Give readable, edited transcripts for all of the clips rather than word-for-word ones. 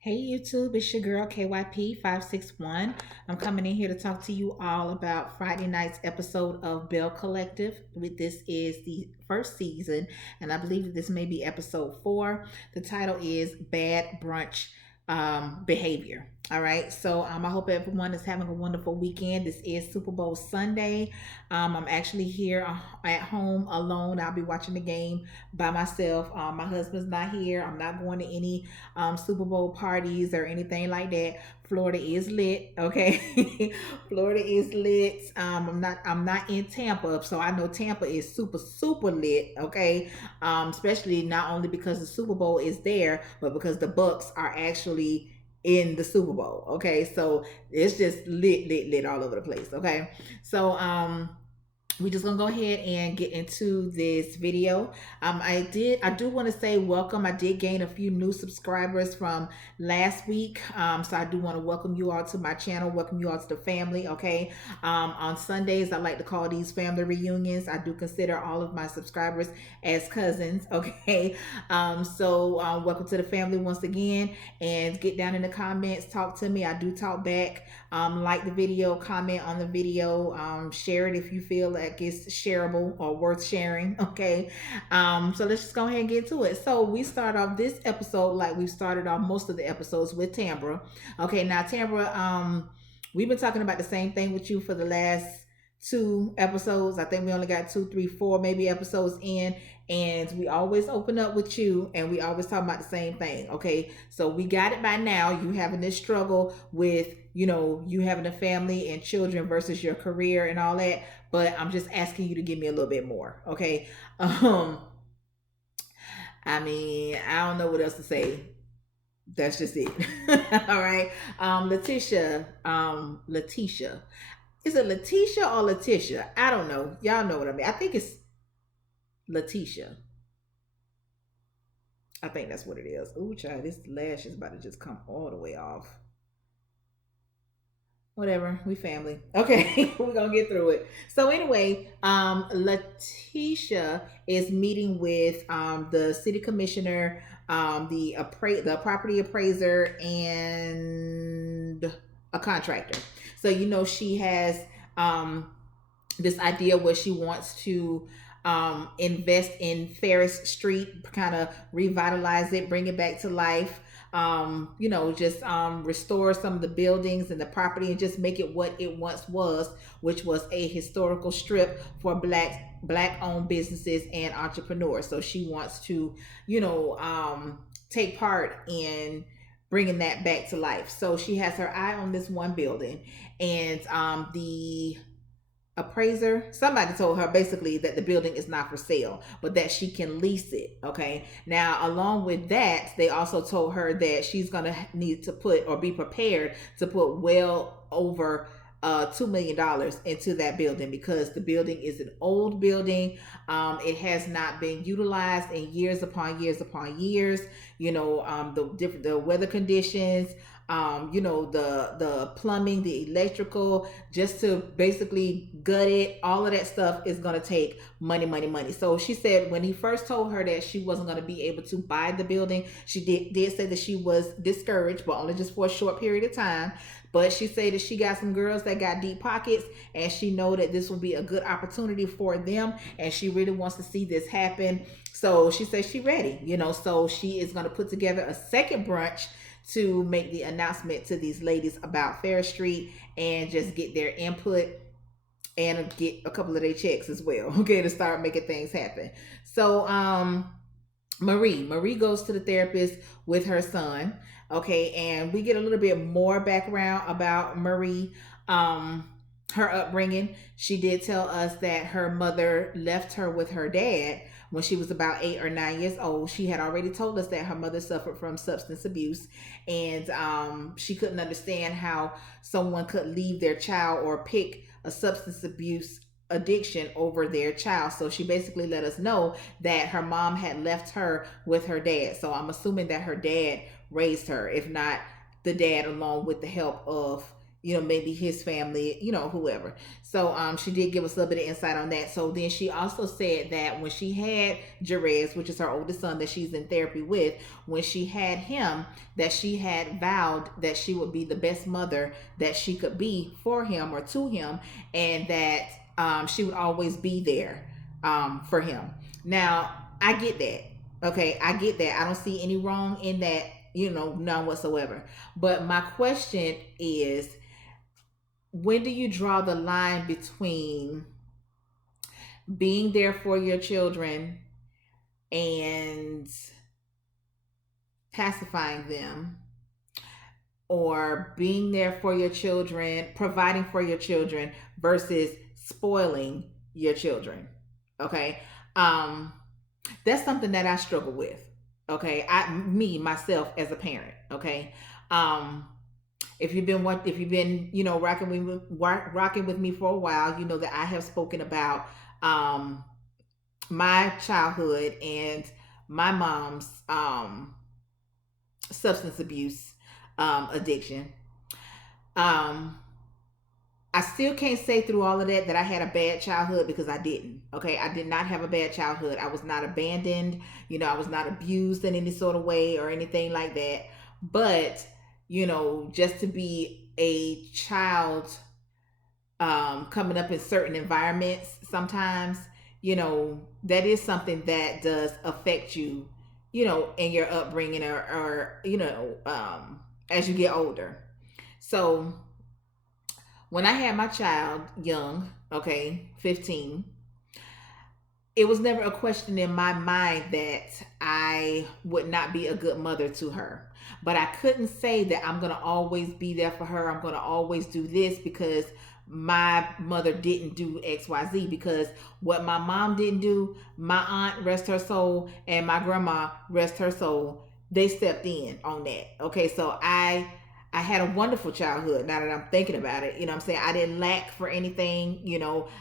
Hey YouTube, it's your girl KYP561. I'm coming in here to talk to you all about Friday night's episode of Belle Collective. This is the first season, and I believe that this may be episode 4. The title is Bad Brunch Behavior. All right, so I hope everyone is having a wonderful weekend. This is Super Bowl Sunday. I'm actually here at home alone. I'll be watching the game by myself. My husband's not here. I'm not going to any Super Bowl parties or anything like that. Florida is lit, okay? Florida is lit. I'm not in Tampa, so I know Tampa is super lit, okay? Especially not only because the Super Bowl is there, but because the Bucks are actually in the Super Bowl. Okay, so it's just lit all over the place. Okay, so we're just gonna go ahead and get into this video. I do want to say welcome. I did gain a few new subscribers from last week, so I do want to welcome you all to my channel, welcome you all to the family. Okay, on Sundays I like to call these family reunions. I do consider all of my subscribers as cousins. Okay, welcome to the family once again, and get down in the comments, talk to me. I do talk back. Like the video, comment on the video, share it if you feel like it's shareable or worth sharing. Okay, so let's just go ahead and get to it. So we start off this episode like we've started off most of the episodes with Tambra. Okay, now Tambra, we've been talking about the same thing with you for the last 2 episodes. I think we only got 2, 3, 4 maybe episodes in, and we always open up with you and we always talk about the same thing. Okay, so we got it by now. You having this struggle with, you having a family and children versus your career and all that, but I'm just asking you to give me a little bit more. Okay, um I mean, I don't know what else to say. That's just it. All right. Letitia, is it Letitia or Letitia? I don't know. Y'all know what I mean. I think it's Letitia. I think that's what it is. Ooh, child, this lash is about to just come all the way off. Whatever, we family. Okay, we're gonna get through it. So anyway, Letitia is meeting with the city commissioner, the property appraiser, and a contractor. So she has this idea where she wants to invest in Ferris Street, kind of revitalize it, bring it back to life. Just restore some of the buildings and the property and just make it what it once was, which was a historical strip for black owned businesses and entrepreneurs. So she wants to, take part in bringing that back to life. So she has her eye on this one building, and the appraiser, somebody told her basically that the building is not for sale, but that she can lease it. Okay, now along with that, they also told her that she's gonna need to put, or be prepared to put, well over $2 million into that building, because the building is an old building. It has not been utilized in years upon years upon years. The weather conditions, the plumbing, the electrical, just to basically gut it, all of that stuff is going to take money. So she said when he first told her that she wasn't going to be able to buy the building, she did say that she was discouraged, but only just for a short period of time. But she said that she got some girls that got deep pockets, and she know that this will be a good opportunity for them, and she really wants to see this happen. So she says she's ready, so she is going to put together a second brunch to make the announcement to these ladies about Fair Street and just get their input and get a couple of their checks as well, okay, to start making things happen. So Marie goes to the therapist with her son. Okay, and we get a little bit more background about Marie, her upbringing. She did tell us that her mother left her with her dad when she was about 8 or 9 years old. She had already told us that her mother suffered from substance abuse, and she couldn't understand how someone could leave their child or pick a substance abuse addiction over their child. So she basically let us know that her mom had left her with her dad. So I'm assuming that her dad raised her, if not the dad, along with the help of maybe his family, whoever. So she did give us a little bit of insight on that. So then she also said that when she had Jerez, which is her oldest son that she's in therapy with, when she had him, that she had vowed that she would be the best mother that she could be for him or to him, and that she would always be there for him. Now, I get that. Okay, I get that. I don't see any wrong in that, none whatsoever. But my question is, when do you draw the line between being there for your children and pacifying them, or being there for your children, providing for your children versus spoiling your children? Okay. That's something that I struggle with. Okay. Myself as a parent. Okay. If you've been, rocking with me for a while, you know that I have spoken about my childhood and my mom's substance abuse addiction. Um, I still can't say through all of that I had a bad childhood, because I didn't. Okay, I did not have a bad childhood. I was not abandoned. I was not abused in any sort of way or anything like that. But just to be a child, coming up in certain environments, sometimes that is something that does affect you, in your upbringing, or as you get older. So when I had my child young, okay, 15, it was never a question in my mind that I would not be a good mother to her. But I couldn't say that I'm going to always be there for her. I'm going to always do this because my mother didn't do XYZ. Because what my mom didn't do, my aunt, rest her soul, and my grandma, rest her soul, they stepped in on that. Okay, so I had a wonderful childhood, now that I'm thinking about it. I'm saying? I didn't lack for anything.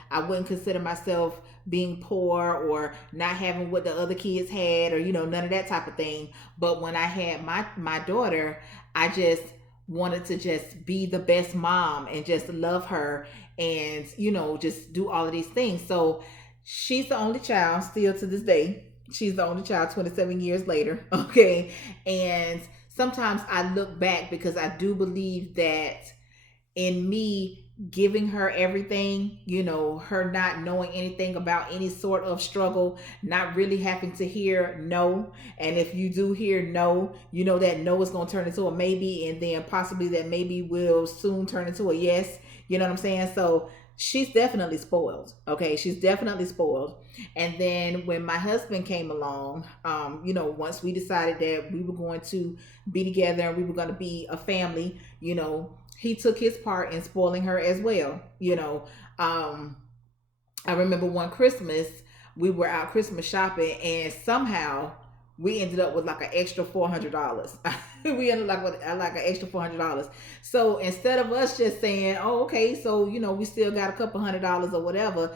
I wouldn't consider myself being poor or not having what the other kids had, or, none of that type of thing. But when I had my daughter, I just wanted to just be the best mom and just love her, and, just do all of these things. So she's the only child still to this day. She's the only child 27 years later. Okay. And sometimes I look back, because I do believe that in me giving her everything, her not knowing anything about any sort of struggle, not really having to hear no. And if you do hear no, that no is going to turn into a maybe, and then possibly that maybe will soon turn into a yes. You know what I'm saying? So she's definitely spoiled. Okay, she's definitely spoiled. And then when my husband came along, once we decided that we were going to be together and we were going to be a family, he took his part in spoiling her as well. I remember one Christmas we were out Christmas shopping, and somehow we ended up with like an extra $400. We ended up with like an extra $400. So instead of us just saying, "Oh, okay, so we still got a couple $100 or whatever,"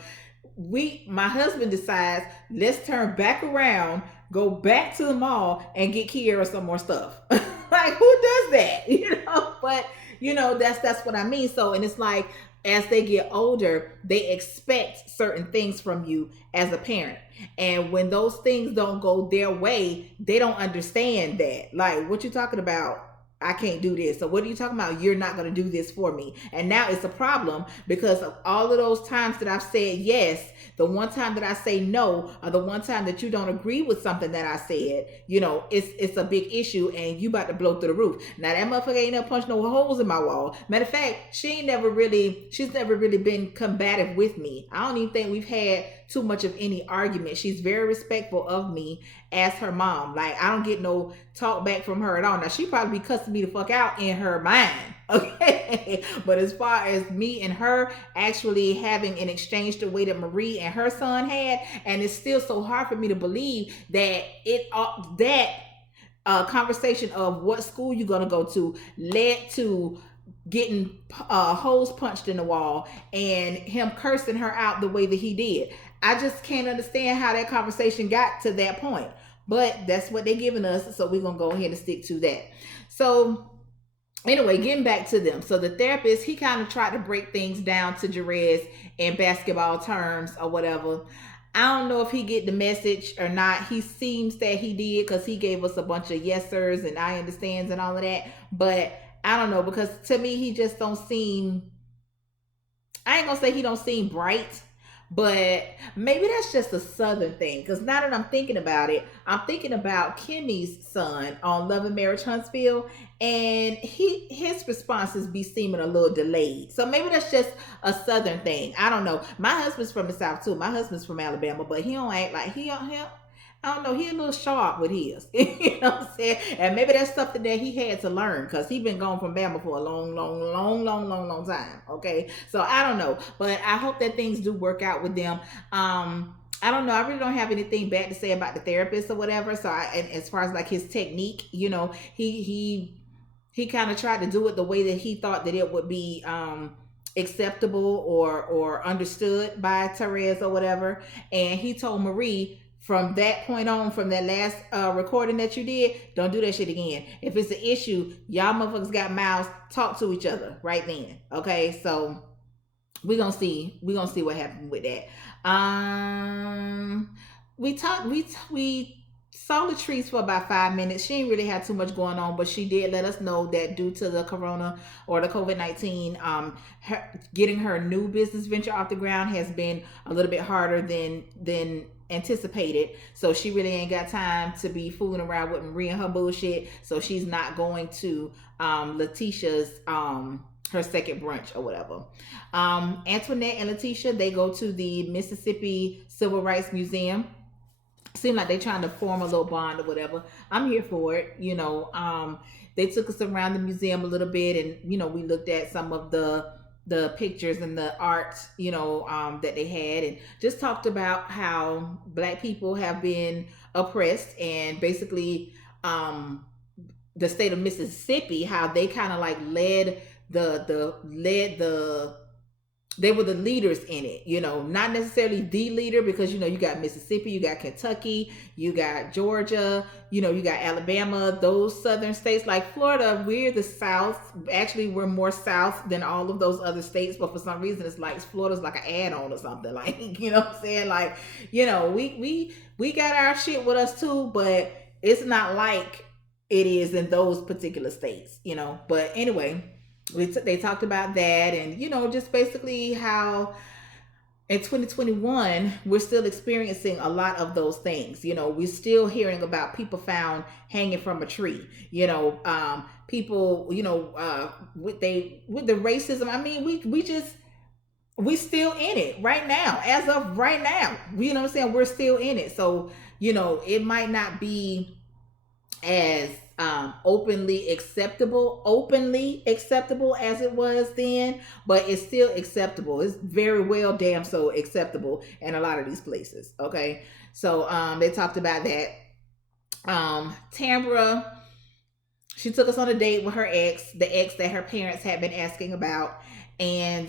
my husband decides, let's turn back around, go back to the mall, and get Kiera some more stuff. Like, who does that? But that's what I mean. So, and it's like, as they get older, they expect certain things from you as a parent. And when those things don't go their way, they don't understand that. Like, what you talking about? I can't do this. So what are you talking about? You're not going to do this for me. And now it's a problem, because of all of those times that I've said yes, the one time that I say no, or the one time that you don't agree with something that I said, it's a big issue, and you about to blow through the roof. Now that motherfucker ain't never punched no holes in my wall. Matter of fact, she's never really been combative with me. I don't even think we've had too much of any argument. She's very respectful of me as her mom. Like, I don't get no talk back from her at all. Now, she probably be cussing me the fuck out in her mind. Okay. But as far as me and her actually having an exchange the way that Marie and her son had, and it's still so hard for me to believe that conversation of what school you're going to go to led to getting holes punched in the wall and him cursing her out the way that he did. I just can't understand how that conversation got to that point. But that's what they're giving us, so we're going to go ahead and stick to that. So Anyway, getting back to them. So the therapist, he kind of tried to break things down to Jerez in basketball terms or whatever. I don't know if he get the message or not. He seems that he did because he gave us a bunch of yes sirs and I understands and all of that. But I don't know, because to me he just don't seem, I ain't gonna say he don't seem bright, but maybe that's just a southern thing. Because now that I'm thinking about it, I'm thinking about Kimmy's son on Love and Marriage Huntsville, and his responses be seeming a little delayed. So maybe that's just a southern thing. I don't know. My husband's from the south too. My husband's from Alabama, but he don't act like he don't. I don't know. He a little sharp with his. You know what I'm saying? And maybe that's something that he had to learn because he been gone from Bama for a long time. Okay. So I don't know. But I hope that things do work out with them. I don't know. I really don't have anything bad to say about the therapist or whatever. So and as far as like his technique, he kind of tried to do it the way that he thought that it would be acceptable or understood by Therese or whatever. And he told Marie from that point on, from that last recording that you did, don't do that shit again. If it's an issue, y'all motherfuckers got mouths, talk to each other right then. Okay, so we gonna see what happens with that. We saw Latrice for about 5 minutes. She didn't really have too much going on, but she did let us know that due to the corona or the COVID-19, getting her new business venture off the ground has been a little bit harder than anticipated. So she really ain't got time to be fooling around with Marie and her bullshit. So she's not going to Letitia's her second brunch or whatever. Antoinette and Letitia, they go to the Mississippi Civil Rights Museum. Seem like they're trying to form a little bond or whatever. I'm here for it. They took us around the museum a little bit, and we looked at some of the pictures and the art, that they had, and just talked about how Black people have been oppressed, and basically, the state of Mississippi, how they kind of like led the they were the leaders in it, not necessarily the leader, because you got Mississippi, you got Kentucky, you got Georgia, you got Alabama, those southern states. Like Florida, we're the South. Actually, we're more South than all of those other states, but for some reason it's like Florida's like an add-on or something. Like, you know what I'm saying? Like, we got our shit with us too, but it's not like it is in those particular states. But anyway, they talked about that, and just basically how in 2021 we're still experiencing a lot of those things. We're still hearing about people found hanging from a tree. People, with the racism. I mean, we still in it right now. As of right now, you know what I'm saying, we're still in it. So it might not be as openly acceptable as it was then, but it's still acceptable. It's very well damn so acceptable in a lot of these places. Okay, so they talked about that. Tambra, she took us on a date with her ex, the ex that her parents had been asking about, and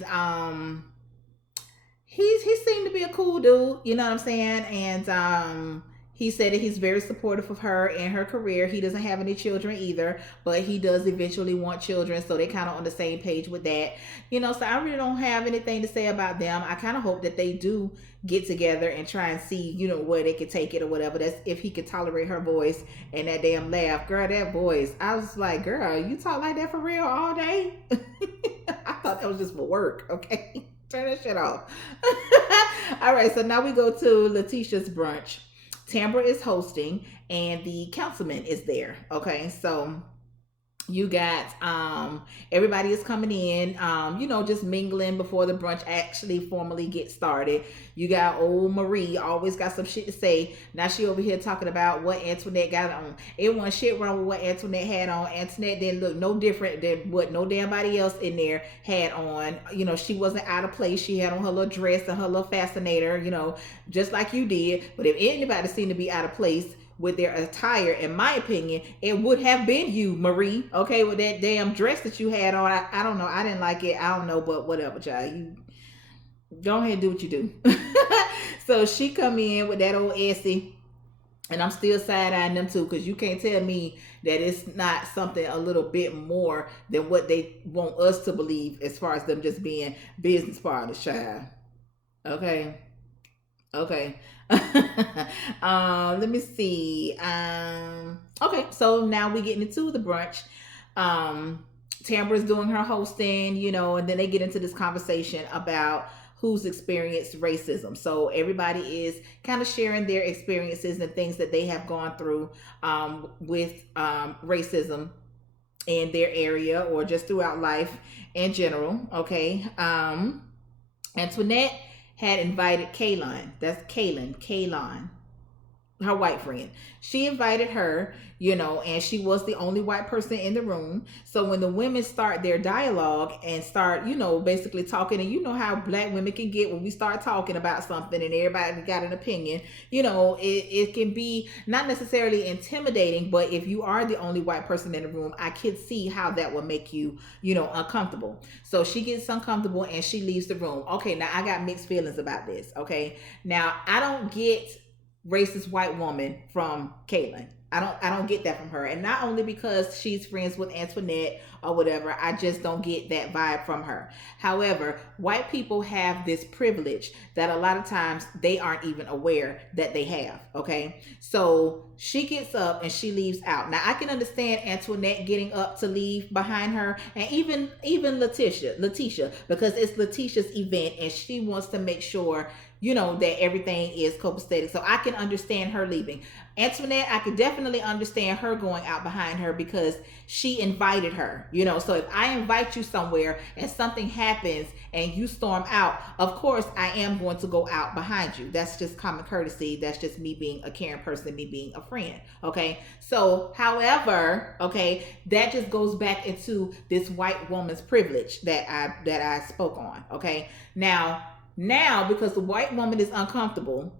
he seemed to be a cool dude, you know what I'm saying? And he said that he's very supportive of her and her career. He doesn't have any children either, but he does eventually want children, so they kind of on the same page with that. So I really don't have anything to say about them. I kind of hope that they do get together and try and see, where they could take it or whatever. That's if he could tolerate her voice and that damn laugh. Girl, that voice. I was like, girl, you talk like that for real all day? I thought that was just for work, okay? Turn that shit off. All right, so now we go to Letitia's brunch. Tambra is hosting and the councilman is there. Okay, so you got everybody is coming in, just mingling before the brunch actually formally gets started. You got old Marie, always got some shit to say. Now she over here talking about what Antoinette got on. It wasn't shit wrong with what Antoinette had on. Antoinette didn't look no different than what no damn body else in there had on. She wasn't out of place. She had on her little dress and her little fascinator, just like you did. But if anybody seemed to be out of place with their attire, in my opinion, it would have been you, Marie. Okay, with that damn dress that you had on. I don't know. I didn't like it. I don't know, but whatever, child. You go ahead and do what you do. So she come in with that old Essie, And I'm still side eyeing them too, because you can't tell me that it's not something a little bit more than what they want us to believe, as far as them just being business partners, child. Okay. Okay. Let me see. Okay, so now we getting into the brunch. Um, Tambra's doing her hosting, and then they get into this conversation about who's experienced racism. So everybody is kind of sharing their experiences and things that they have gone through with racism in their area or just throughout life in general. Okay. Antoinette had invited Kaylin. That's Kaylin, her white friend. She invited her, and she was the only white person in the room. So when the women start their dialogue and start, basically talking, and you know how black women can get when we start talking about something and everybody got an opinion, it can be not necessarily intimidating, but if you are the only white person in the room, I could see how that would make you, uncomfortable. So she gets uncomfortable and she leaves the room. Okay, now I got mixed feelings about this. Okay, now I don't get racist white woman from Caitlyn. I don't get that from her. And not only because she's friends with Antoinette or whatever, I just don't get that vibe from her. However, white people have this privilege that a lot of times they aren't even aware that they have. Okay. So she gets up and she leaves out. Now I can understand Antoinette getting up to leave behind her, and even Letitia, because it's Letitia's event and she wants to make sure that everything is copacetic. So I can understand her leaving. Antoinette, I could definitely understand her going out behind her because she invited her. So if I invite you somewhere and something happens and you storm out, of course I am going to go out behind you. That's just common courtesy. That's just me being a caring person, me being a friend. Okay. So, however, okay, that just goes back into this white woman's privilege that I spoke on. Okay. Now, because the white woman is uncomfortable,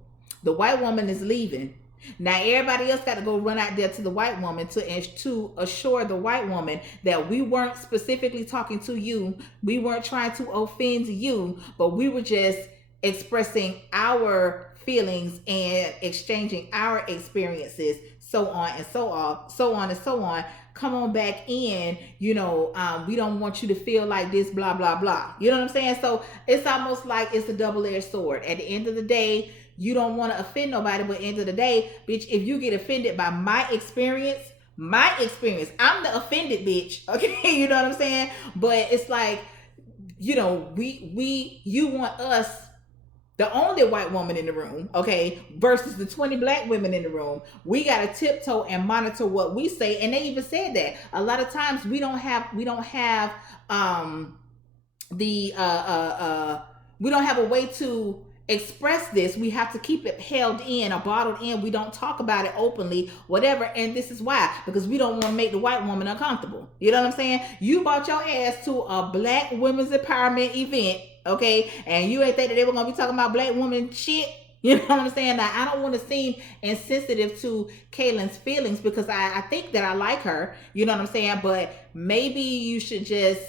the white woman is leaving. Now everybody else got to go run out there to the white woman to assure the white woman that we weren't specifically talking to you, we weren't trying to offend you, but we were just expressing our feelings and exchanging our experiences, so on and so on, so on and so on. Come on back in, we don't want you to feel like this, blah blah blah. You know what I'm saying? So it's almost like it's a double-edged sword. At the end of the day, you don't want to offend nobody, but at the end of the day, bitch, if you get offended by my experience, I'm the offended bitch. Okay, you know what I'm saying? But it's like, you want us, the only white woman in the room, okay, versus the 20 black women in the room. We got to tiptoe and monitor what we say. And they even said that a lot of times we don't have the we don't have a way to express this. We have to keep it held in or bottled in. We don't talk about it openly, whatever. And this is why, because we don't want to make the white woman uncomfortable. You know what I'm saying? You brought your ass to a black women's empowerment event, okay, and you ain't think that they were gonna be talking about black woman shit. You know what I'm saying? Now, I don't want to seem insensitive to Kaylin's feelings because I think that I like her. You know what I'm saying? But maybe you should just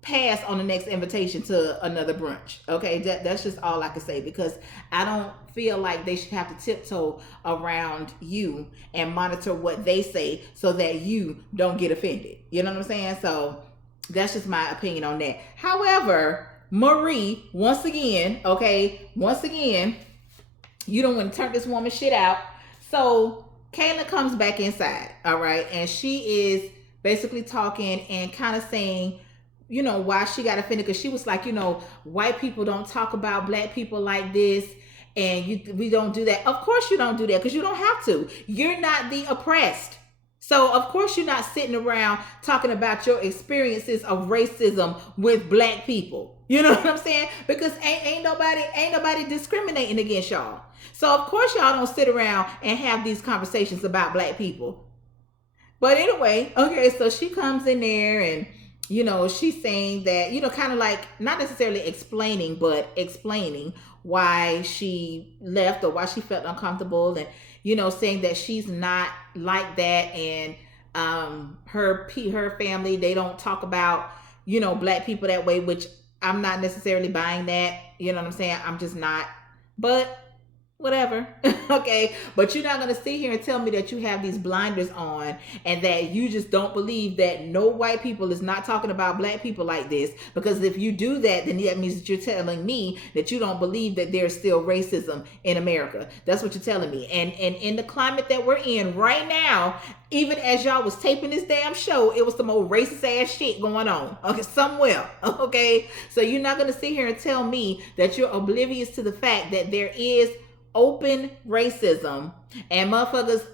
pass on the next invitation to another brunch. Okay, that's just all I can say, because I don't feel like they should have to tiptoe around you and monitor what they say so that you don't get offended. You know what I'm saying? So that's just my opinion on that. However, Marie, once again, you don't want to turn this woman shit out. So Kayla comes back inside, all right, and she is basically talking and kind of saying, why she got offended, because she was like, white people don't talk about black people like this, and we don't do that. Of course you don't do that, because you don't have to. You're not the oppressed. So of course you're not sitting around talking about your experiences of racism with black people. You know what I'm saying? Because ain't nobody discriminating against y'all. So of course y'all don't sit around and have these conversations about black people. But anyway, okay, so she comes in there and she's saying that, kind of like not necessarily explaining, but explaining why she left or why she felt uncomfortable, and saying that she's not like that, and her family, they don't talk about black people that way, which I'm not necessarily buying that. You know what I'm saying? I'm just not. But whatever. Okay, but you're not going to sit here and tell me that you have these blinders on and that you just don't believe that no white people is not talking about black people like this, because if you do that, then that means that you're telling me that you don't believe that there's still racism in America. That's what you're telling me. And in the climate that we're in right now, even as y'all was taping this damn show, it was some old racist ass shit going on, okay, somewhere. Okay, so you're not going to sit here and tell me that you're oblivious to the fact that there is open racism, and motherfuckers,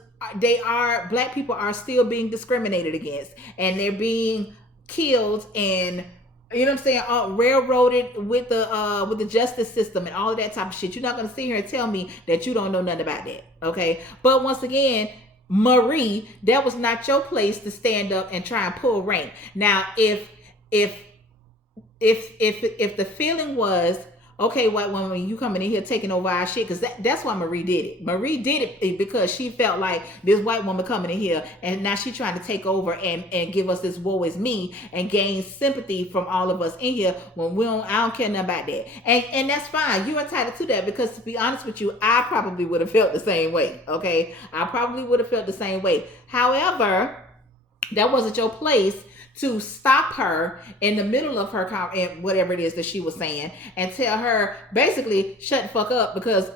black people are still being discriminated against, and they're being killed, and you know what I'm saying, railroaded with the justice system and all of that type of shit. You're not gonna sit here and tell me that you don't know nothing about that, okay? But once again, Marie, that was not your place to stand up and try and pull rank. Now, if the feeling was, okay, white woman, you coming in here taking over our shit, because that's why Marie did it. Marie did it because she felt like this white woman coming in here and now she trying to take over and give us this woe is me and gain sympathy from all of us in here when I don't care nothing about that. And that's fine. You're entitled to that, because to be honest with you, I probably would have felt the same way. Okay, I probably would have felt the same way. However, that wasn't your place to stop her in the middle of her whatever it is that she was saying, and tell her basically shut the fuck up, because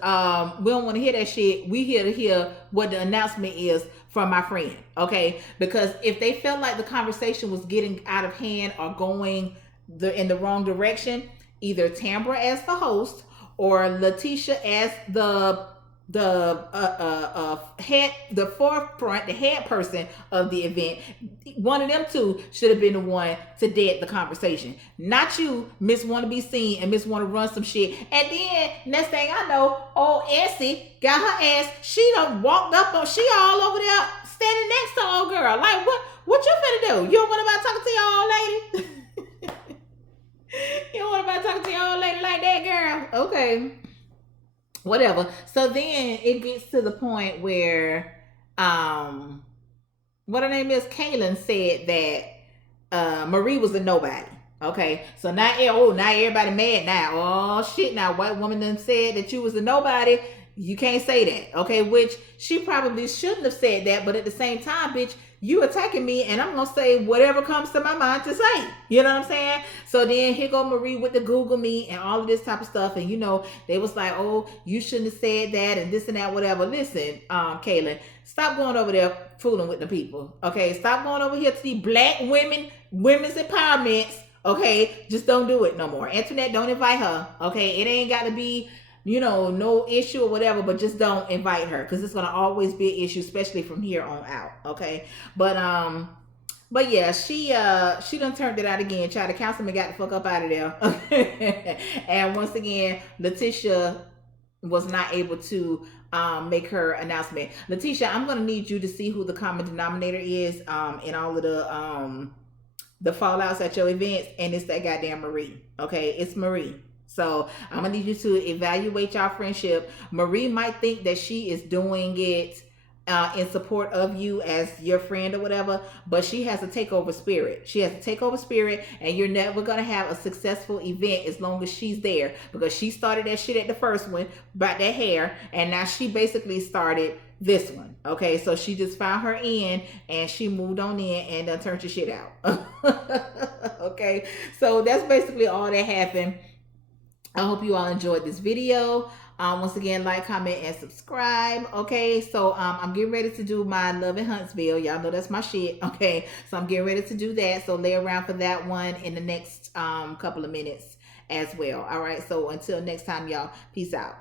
we don't want to hear that shit. We here to hear what the announcement is from my friend. Okay, because if they felt like the conversation was getting out of hand or going in the wrong direction, either Tambra as the host or Letitia as the head, the forefront, the head person of the event, one of them two should have been the one to dead the conversation, not you, Miss Want to be seen and Miss Want to run some shit. And then next thing I know, old Essie got her ass, she done walked up on, she all over there standing next to old girl. Like, what you finna do? You don't want nobody talking to your old lady? You don't want nobody talking to your old lady like that, girl? Okay, whatever. So then it gets to the point where what her name is, Kaylin, said that Marie was a nobody. Okay, so now everybody mad now. Oh shit, now white woman done said that you was a nobody. You can't say that. Okay, which she probably shouldn't have said that, but at the same time, bitch, you attacking me, and I'm gonna say whatever comes to my mind to say. You know what I'm saying? So then here go Marie with the Google me and all of this type of stuff, and you know, they was like, oh, you shouldn't have said that and this and that, whatever. Listen, Kaylin, stop going over there fooling with the people. Okay, stop going over here to the black women's empowerments. Okay, just don't do it no more. Internet, don't invite her. Okay, it ain't got to be, you know, no issue or whatever, but just don't invite her, because it's gonna always be an issue, especially from here on out. Okay, but yeah, she done turned it out again. Child, the councilman got the fuck up out of there. And once again, Letitia was not able to make her announcement. Letitia, I'm gonna need you to see who the common denominator is in all of the fallouts at your events, and it's that goddamn Marie. Okay, it's Marie. So I'm gonna need you to evaluate y'all friendship. Marie might think that she is doing it in support of you as your friend or whatever, but she has a takeover spirit. She has a takeover spirit, and you're never gonna have a successful event as long as she's there, because she started that shit at the first one about that hair, and now she basically started this one. Okay, so she just found her in, and she moved on in and turned your shit out. Okay, so that's basically all that happened. I hope you all enjoyed this video. Once again, like, comment, and subscribe. Okay, so I'm getting ready to do my Love in Huntsville. Y'all know that's my shit. Okay, so I'm getting ready to do that. So lay around for that one in the next couple of minutes as well. All right, so until next time, y'all, peace out.